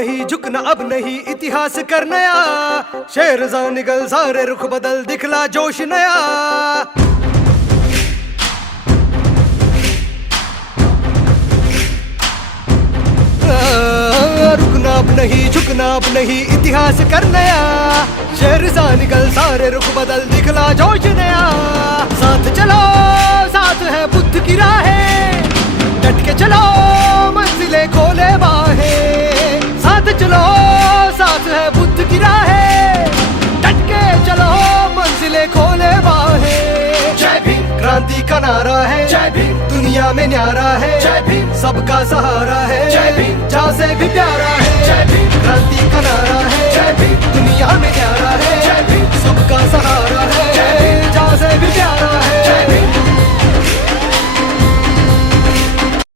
नहीं, झुकना अब नहीं, इतिहास कर नया। शेर जा निकल, सारे रुख बदल, दिखला जोश नया। रुकना अब नहीं, झुकना अब नहीं, इतिहास कर नया। शेर सा निकल, सारे रुख बदल, दिखला जोश नया। साथ चलो, साथ है बुद्ध की राहें, डट के चलो, मंजिलें खोले बाहें। साथ चलो, साथ है बुद्ध की राहें, डट के चलो, मंजिलें खोले बाहें। जय भीम क्रांति का नारा है, जय भीम दुनिया में न्यारा है, जय भीम सबका सहारा है, जय भीम जहाँ से भी प्यारा है। जय भीम क्रांति का नारा है, जय भीम दुनिया में न्यारा